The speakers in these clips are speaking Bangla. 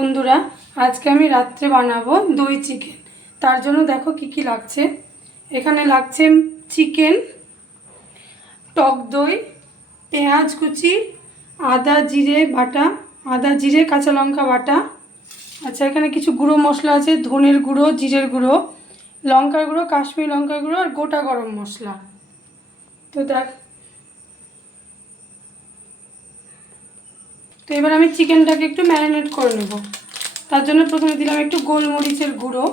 বন্ধুরা, আজকে আমি রাত্রে বানাবো দই চিকেন। তার জন্য দেখো কি কি লাগছে। এখানে লাগছে চিকেন, টক দই, পেঁয়াজ কুচি, আদা জিরে বাটা, আদা জিরে কাঁচা লঙ্কা বাটা। আচ্ছা, এখানে কিছু গুঁড়ো মশলা আছে, ধনের গুঁড়ো, জিরের গুঁড়ো, লঙ্কার গুঁড়ো, কাশ্মীরি লঙ্কার গুঁড়ো আর গোটা গরম মশলা। তো এবার আমি চিকেনটাকে একটু ম্যারিনেট করে নেব। তার জন্য প্রথমে দিলাম একটু গোলমরিচের গুঁড়ো,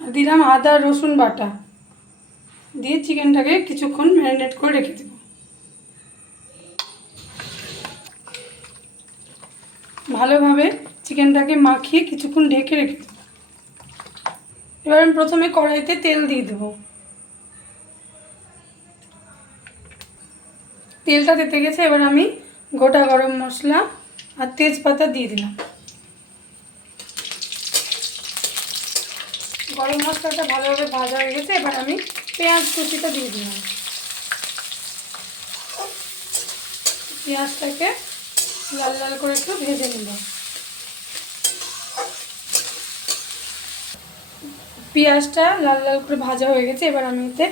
আর দিলাম আদা রসুন বাটা, দিয়ে চিকেনটাকে কিছুক্ষণ ম্যারিনেট করে রেখে দেব। ভালোভাবে চিকেনটাকে মাখিয়ে কিছুক্ষণ ঢেকে রেখে দেব। এবার আমি প্রথমে কড়াইতে তেল দিয়ে দেব। তেলটা তেতে গেছে, এবার আমি গোটা গরম মশলা আর তেজপাতা দিয়ে দিলাম। গরম মশলাটা ভালোভাবে ভাজা হয়ে গেছে, এবার আমি পেঁয়াজ কুচিটা দিয়ে দিলাম। পেঁয়াজটাকে লাল লাল করে একটু ভেজে নিব। পেঁয়াজটা লাল লাল করে ভাজা হয়ে গেছে, এবার আমি এতে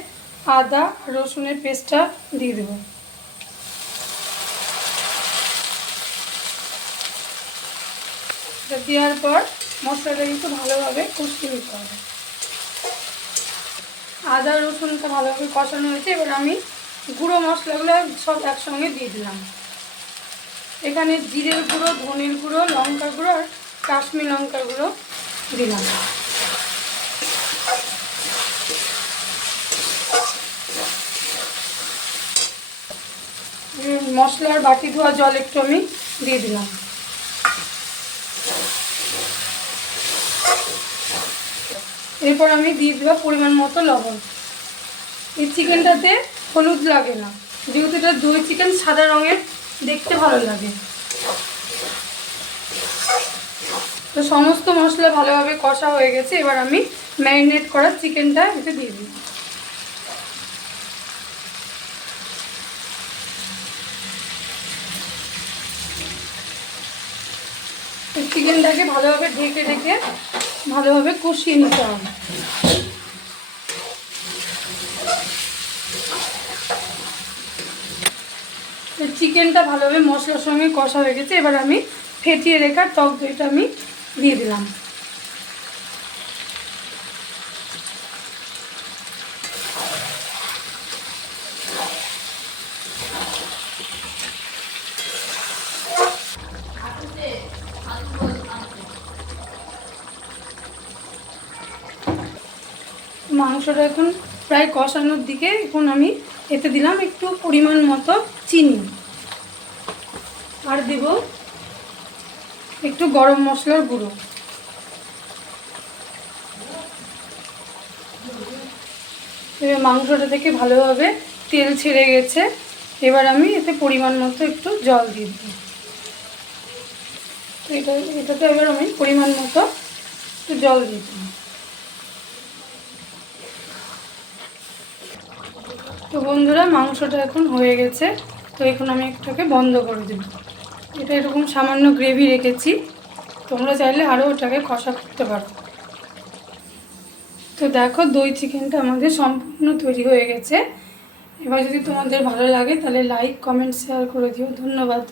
আদা রসুনের পেস্টটা দিয়ে দেব। দেওয়ার পর মশলাটা একটু ভালোভাবে কষিয়ে নিতে হবে। আদা রসুনটা ভালোভাবে কষানো হয়েছে, এবার আমি গুঁড়ো মশলাগুলো সব একসঙ্গে দিয়ে দিলাম। এখানে জিরের গুঁড়ো, ধনের গুঁড়ো, লঙ্কার গুঁড়ো আর কাশ্মীরি লঙ্কার গুঁড়ো দিলাম। মশলার বাটি ধোয়া জল একটু আমি দিয়ে দিলাম। এরপর আমি দিয়ে দেবো পরিমাণ মতো লবণ। এই চিকেনটাতে হলুদ লাগে না, যেহেতু এটা দই চিকেন, সাদা রঙের দেখতে ভালো লাগে। তো সমস্ত মশলা ভালোভাবে কষা হয়ে গেছে, এবার আমি ম্যারিনেট করা চিকেনটা এতে দিয়ে দিই। চিকেনটাকে ভালোভাবে ঢেকে ঢেকে ভালোভাবে কষিয়ে নিতে হবে। চিকেনটা ভালোভাবে মশলার সঙ্গে কষা হয়ে গেছে, এবার আমি ফেটিয়ে রেখা টক দইটা আমি দিয়ে দিলাম। মাংসটা এখন প্রায় কষানোর দিকে, এখন আমি এতে দিলাম একটু পরিমাণ মতো চিনি, আর দেব একটু গরম মশলার গুঁড়ো। এবার মাংসটা থেকে ভালোভাবে তেল ছেড়ে গেছে, এবার আমি এতে পরিমাণ মতো একটু জল দিয়ে দেব। এটাতে এবার আমি পরিমাণ মতো একটু জল দিয়ে দেব। তো বন্ধুরা, মাংসটা এখন হয়ে গেছে, তো এখন আমি একটাকে বন্ধ করে দেব। এটা এরকম সামান্য গ্রেভি রেখেছি, তোমরা চাইলে আরও ওটাকে কষা করতে পারো। তো দেখো, দই চিকেনটা আমাদের সম্পূর্ণ তৈরি হয়ে গেছে। এবার যদি তোমাদের ভালো লাগে তাহলে লাইক কমেন্ট শেয়ার করে দিও। ধন্যবাদ।